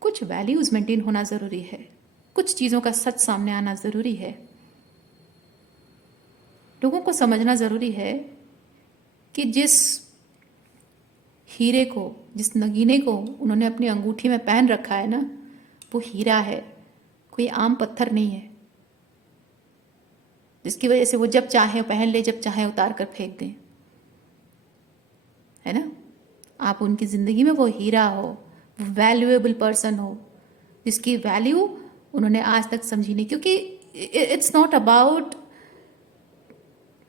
कुछ वैल्यूज मेंटेन होना ज़रूरी है, कुछ चीज़ों का सच सामने आना ज़रूरी है। लोगों को समझना ज़रूरी है कि जिस हीरे को, जिस नगीने को उन्होंने अपनी अंगूठी में पहन रखा है ना, वो हीरा है, कोई आम पत्थर नहीं है, जिसकी वजह से वो जब चाहे पहन ले, जब चाहे उतार कर फेंक दें, है ना। आप उनकी ज़िंदगी में वो हीरा हो, वैल्यूएबल पर्सन हो, जिसकी वैल्यू उन्होंने आज तक समझी नहीं। क्योंकि it's not about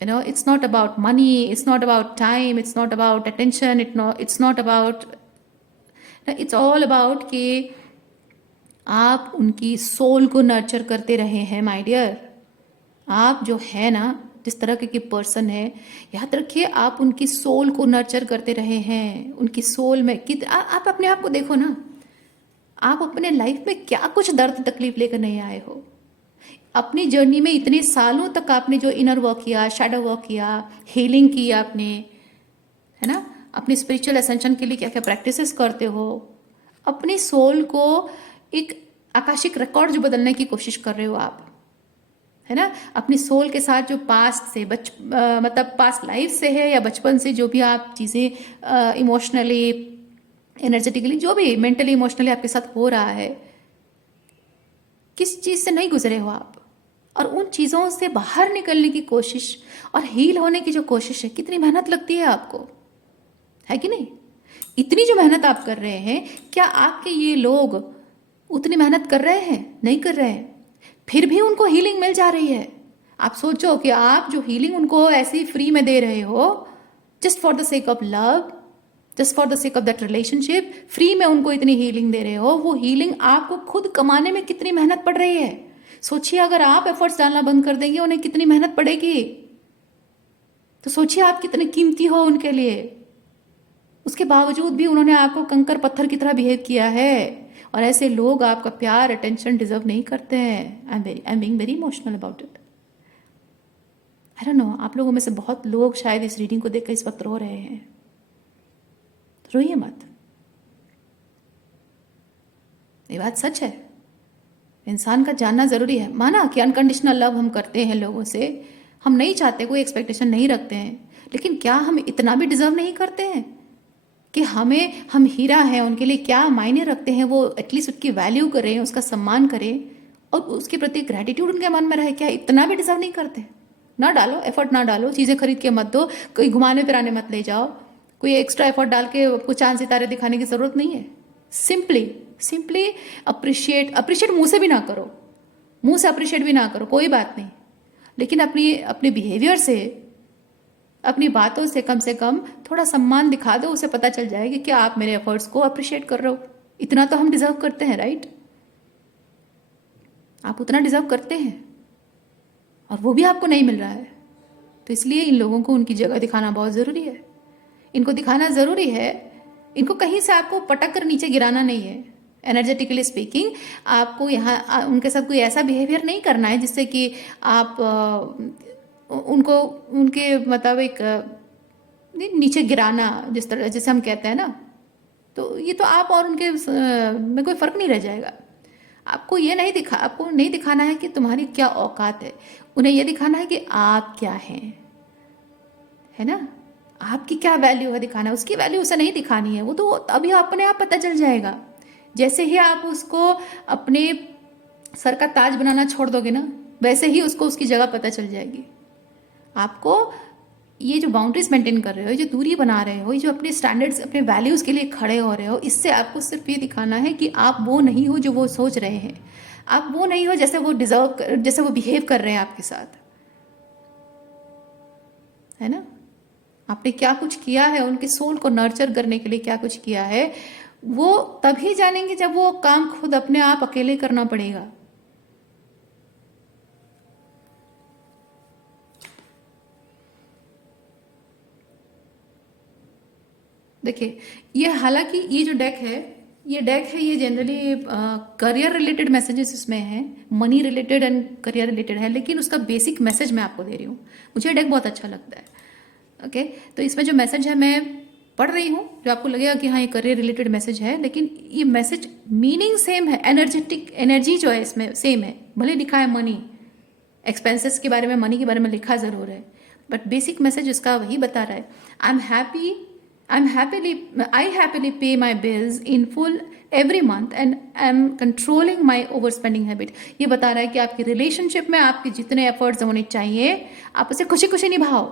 it's not about money, it's not about time, it's not about attention, it's not about, it's all about कि आप उनकी सोल को नर्चर करते रहे हैं माय डियर। आप जो है ना, जिस तरह के पर्सन है, याद रखिए आप उनकी सोल को नर्चर करते रहे हैं। उनकी सोल में आप अपने आप को देखो ना, आप अपने लाइफ में क्या कुछ दर्द तकलीफ लेकर नहीं आए हो। अपनी जर्नी में इतने सालों तक आपने जो इनर वर्क किया, शैडो वर्क किया, हीलिंग की आपने, है ना, अपनी स्पिरिचुअल एसेंशन के लिए क्या क्या प्रैक्टिसेस करते हो, अपनी सोल को एक आकाशिक रिकॉर्ड जो बदलने की कोशिश कर रहे हो आप, है ना। अपनी सोल के साथ जो पास्ट से मतलब पास्ट लाइफ से है, या बचपन से जो भी आप चीज़ें इमोशनली, एनर्जेटिकली, जो भी मेंटली इमोशनली आपके साथ हो रहा है, किस चीज़ से नहीं गुजरे हो आप, और उन चीज़ों से बाहर निकलने की कोशिश और हील होने की जो कोशिश है, कितनी मेहनत लगती है आपको, है कि नहीं। इतनी जो मेहनत आप कर रहे हैं, क्या आपके ये लोग उतनी मेहनत कर रहे हैं? नहीं कर रहे हैं, फिर भी उनको हीलिंग मिल जा रही है। आप सोचो कि आप जो हीलिंग उनको ऐसे ही फ्री में दे रहे हो, just for the sake of love, just for the sake of that relationship, free में उनको इतनी हीलिंग दे रहे हो। वो हीलिंग आपको खुद कमाने में कितनी मेहनत पड़ रही है। सोचिए अगर आप एफर्ट्स डालना बंद कर देंगे, उन्हें कितनी मेहनत पड़ेगी। तो सोचिए आप कितने कीमती हो उनके लिए। उसके बावजूद भी उन्होंने आपको कंकर पत्थर की तरह बिहेव किया है। और ऐसे लोग आपका प्यार, अटेंशन डिजर्व नहीं करते हैं। I am being very emotional about it. I don't know, आप लोगों में से बहुत लोग शायद इस रीडिंग को देखकर इस वक्त रो रहे हैं। रोइए मत, ये बात सच है। इंसान का जानना जरूरी है। माना कि अनकंडीशनल लव हम करते हैं लोगों से, हम नहीं चाहते, कोई एक्सपेक्टेशन नहीं रखते हैं, लेकिन क्या हम इतना भी डिजर्व नहीं करते हैं कि हम हीरा हैं, उनके लिए क्या मायने रखते हैं, वो एटलीस्ट उसकी वैल्यू करें, उसका सम्मान करें और उसके प्रति ग्रेटिट्यूड उनके मन में रहे। क्या इतना भी डिजर्व नहीं करते? ना डालो, एफर्ट ना डालो, चीज़ें खरीद के मत दो, कोई घुमाने फिराने मत ले जाओ, कोई एक्स्ट्रा एफर्ट डाल के कुछ चांद सितारे दिखाने की ज़रूरत नहीं है। सिंपली अप्रिशिएट मुंह से भी ना करो, मुंह से अप्रिशिएट भी ना करो, कोई बात नहीं, लेकिन अपने बिहेवियर से, अपनी बातों से कम थोड़ा सम्मान दिखा दो। उसे पता चल जाएगा कि आप मेरे एफर्ट्स को अप्रिशिएट कर रहे हो। इतना तो हम डिजर्व करते हैं, राइट? आप उतना डिजर्व करते हैं और वो भी आपको नहीं मिल रहा है। तो इसलिए इन लोगों को उनकी जगह दिखाना बहुत ज़रूरी है। इनको दिखाना ज़रूरी है। इनको कहीं से आपको पटक कर नीचे गिराना नहीं है। एनर्जेटिकली स्पीकिंग, आपको यहाँ उनके साथ कोई ऐसा बिहेवियर नहीं करना है जिससे कि आप उनको उनके मुताबिक नीचे गिराना, जिस तरह जैसे हम कहते हैं ना। तो ये तो आप और उनके में कोई फ़र्क नहीं रह जाएगा। आपको नहीं दिखाना है कि तुम्हारी क्या औकात है। उन्हें यह दिखाना है कि आप क्या हैं, है ना? आपकी क्या वैल्यू है दिखाना है। उसकी वैल्यू उसे नहीं दिखानी है, वो तो अभी अपने आप पता चल जाएगा। जैसे ही आप उसको अपने सर का ताज बनाना छोड़ दोगे ना, वैसे ही उसको उसकी जगह पता चल जाएगी। आपको ये जो बाउंड्रीज मेंटेन कर रहे हो, ये जो दूरी बना रहे हो, ये जो अपने स्टैंडर्ड्स, अपने वैल्यूज़ के लिए खड़े हो रहे हो, इससे आपको सिर्फ ये दिखाना है कि आप वो नहीं हो जो वो सोच रहे हैं। आप वो नहीं हो जैसे वो बिहेव कर रहे हैं आपके साथ, है ना? आपने क्या कुछ किया है, उनके सोल को नर्चर करने के लिए क्या कुछ किया है, वो तभी जानेंगे जब वो काम खुद अपने आप अकेले करना पड़ेगा। देखिए, ये हालांकि ये जो डेक है, ये जनरली करियर रिलेटेड मैसेजेस इसमें हैं, money related and career related है, लेकिन उसका बेसिक मैसेज मैं आपको दे रही हूँ। मुझे डेक बहुत अच्छा लगता है। ओके, तो इसमें जो मैसेज है मैं पढ़ रही हूँ, जो आपको लगेगा कि हाँ ये करियर रिलेटेड मैसेज है, लेकिन ये मैसेज मीनिंग सेम है, एनर्जी जो है इसमें सेम है। भले लिखा है मनी, एक्सपेंसेस के बारे में, मनी के बारे में लिखा ज़रूर है, बट बेसिक मैसेज उसका वही बता रहा है। I happily pay my bills in full every month and am controlling my overspending habit। ये बता रहा है कि आपकी रिलेशनशिप में आपके जितने एफर्ट्स होने चाहिए, आप उसे खुशी खुशी निभाओ,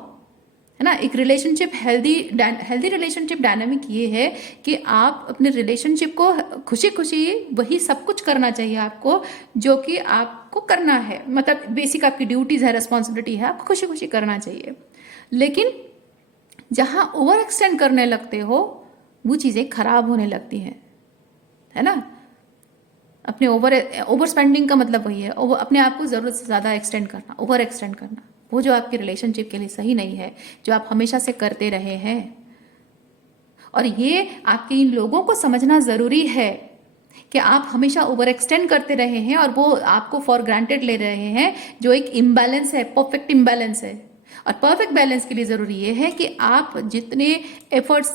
है ना? एक रिलेशनशिप हेल्दी रिलेशनशिप डायनामिक ये है कि आप अपने रिलेशनशिप को खुशी खुशी, वही सब कुछ करना चाहिए आपको जो कि आपको करना है, मतलब बेसिक आपकी ड्यूटीज है, रिस्पॉन्सिबिलिटी है, आपको खुशी खुशी करना चाहिए। लेकिन जहां ओवर एक्सटेंड करने लगते हो, वो चीज़ें खराब होने लगती हैं, है ना? अपने ओवर स्पेंडिंग का मतलब वही है, अपने आप को ज़रूरत से ज़्यादा एक्सटेंड करना, ओवर एक्सटेंड करना, वो जो आपकी रिलेशनशिप के लिए सही नहीं है, जो आप हमेशा से करते रहे हैं। और ये आपके इन लोगों को समझना ज़रूरी है कि आप हमेशा ओवर एक्सटेंड करते रहे हैं और वो आपको फॉर ग्रांटेड ले रहे हैं, जो एक इम्बैलेंस है, परफेक्ट इम्बैलेंस है। और परफेक्ट बैलेंस के लिए ज़रूरी ये है कि आप जितने एफर्ट्स,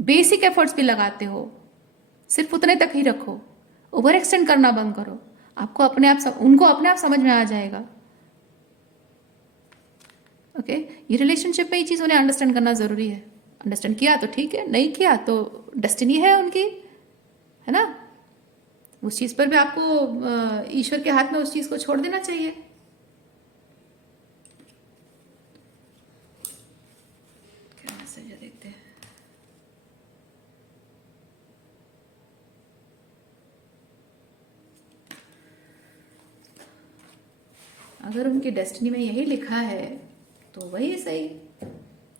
बेसिक एफर्ट्स भी लगाते हो, सिर्फ उतने तक ही रखो, ओवर एक्सटेंड करना बंद करो। आपको उनको अपने आप समझ में आ जाएगा। ओके, ये रिलेशनशिप में ये चीज़ उन्हें अंडरस्टैंड करना ज़रूरी है। अंडरस्टैंड किया तो ठीक है, नहीं किया तो डेस्टिनी है उनकी, है ना? उस चीज़ पर भी आपको ईश्वर के हाथ में उस चीज़ को छोड़ देना चाहिए। क्या मैसेज है देखते हैं। अगर उनकी डेस्टिनी में यही लिखा है तो वही सही,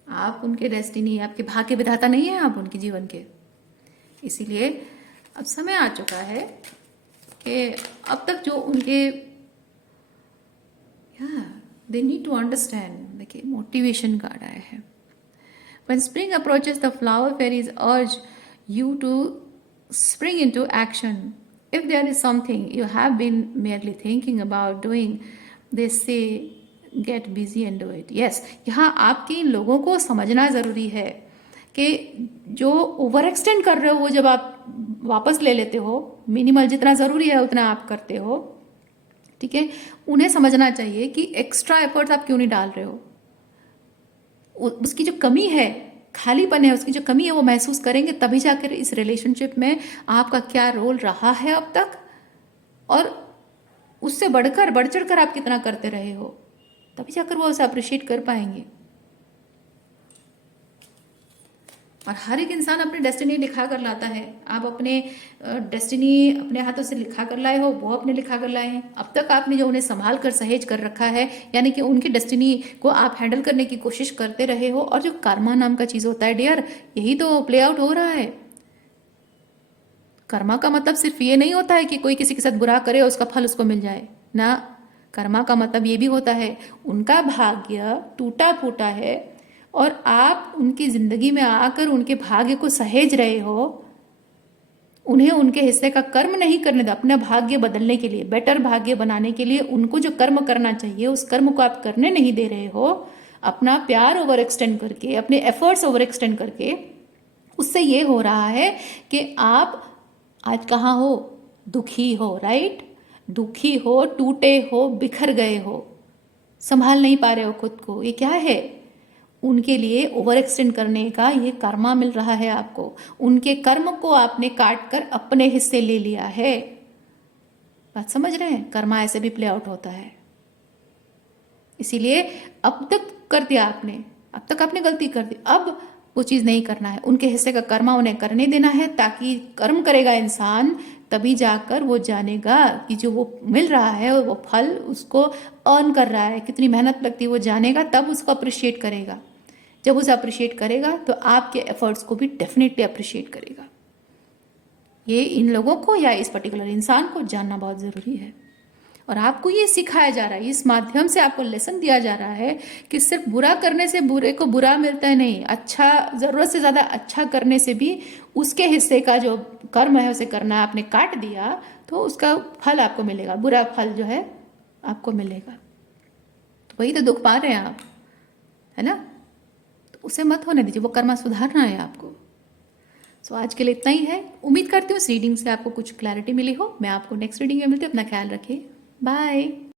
आप उनके डेस्टिनी, आपके भाग्य विधाता नहीं है आप उनके जीवन के। इसीलिए अब समय आ चुका है कि अब तक जो उनके, या दे नीड टू अंडरस्टैंड। देखिए मोटिवेशन कार्ड आया है। When spring approaches, the flower fairies urge you to spring into action. If there is something you have been merely thinking about doing, they say get busy and do it. Yes, यहाँ आपके इन लोगों को समझना ज़रूरी है कि जो over extend कर रहे हो वो जब आप वापस ले लेते हो, मिनिमल जितना ज़रूरी है उतना आप करते हो, ठीक है, उन्हें समझना चाहिए कि एक्स्ट्रा एफर्ट्स आप क्यों नहीं डाल रहे हो। उसकी जो कमी है, खालीपन है, उसकी जो कमी है वो महसूस करेंगे, तभी जाकर इस रिलेशनशिप में आपका क्या रोल रहा है अब तक, और उससे बढ़कर बढ़ चढ़ कर आप कितना करते रहे हो, तभी जाकर वो उसे अप्रिशिएट कर पाएंगे। और हर एक इंसान अपनी डेस्टिनी लिखा कर लाता है। आप अपने डेस्टिनी अपने हाथों से लिखा कर लाए हो, वो अपने लिखा कर लाए हैं। अब तक आपने जो उन्हें संभाल कर सहेज कर रखा है, यानी कि उनकी डेस्टिनी को आप हैंडल करने की कोशिश करते रहे हो। और जो कर्मा नाम का चीज़ होता है डियर, यही तो प्ले आउट हो रहा है। कर्मा का मतलब सिर्फ ये नहीं होता है कि कोई किसी के साथ बुरा करे और उसका फल उसको मिल जाए ना। कर्मा का मतलब ये भी होता है उनका भाग्य टूटा फूटा है और आप उनकी जिंदगी में आकर उनके भाग्य को सहेज रहे हो, उन्हें उनके हिस्से का कर्म नहीं करने दो। अपना भाग्य बदलने के लिए, बेटर भाग्य बनाने के लिए उनको जो कर्म करना चाहिए उस कर्म को आप करने नहीं दे रहे हो। अपना प्यार ओवर एक्सटेंड करके, अपने एफर्ट्स ओवर एक्सटेंड करके, उससे ये हो रहा है कि आप आज कहाँ हो, दुखी हो, राइट, दुखी हो, टूटे हो, बिखर गए हो, संभाल नहीं पा रहे हो खुद को। ये क्या है? उनके लिए ओवर एक्सटेंड करने का ये कर्मा मिल रहा है आपको। उनके कर्म को आपने काट कर अपने हिस्से ले लिया है। बात समझ रहे हैं? कर्मा ऐसे भी प्ले आउट होता है। इसीलिए अब तक कर दिया आपने, अब तक आपने गलती कर दी, अब वो चीज़ नहीं करना है। उनके हिस्से का कर्मा उन्हें करने देना है, ताकि कर्म करेगा इंसान तभी जाकर वो जानेगा कि जो वो मिल रहा है वो फल उसको अर्न कर रहा है, कितनी मेहनत लगती है वो जानेगा, तब उसको अप्रिशिएट करेगा। जब उसे अप्रिशिएट करेगा तो आपके एफर्ट्स को भी डेफिनेटली अप्रिशिएट करेगा। ये इन लोगों को या इस पर्टिकुलर इंसान को जानना बहुत ज़रूरी है। और आपको ये सिखाया जा रहा है, इस माध्यम से आपको लेसन दिया जा रहा है कि सिर्फ बुरा करने से बुरे को बुरा मिलता है नहीं, अच्छा, ज़रूरत से ज़्यादा अच्छा करने से भी उसके हिस्से का जो कर्म है उसे करना आपने काट दिया तो उसका फल आपको मिलेगा, बुरा फल जो है आपको मिलेगा। तो वही तो दुख पा रहे हैं आप, है ना? तो उसे मत होने दीजिए, वो कर्मा सुधारना है आपको। सो आज के लिए इतना ही है। उम्मीद करती हूँ इस रीडिंग से आपको कुछ क्लैरिटी मिली हो। मैं आपको नेक्स्ट रीडिंग में मिलती हूँ। अपना ख्याल रखिए। बाय।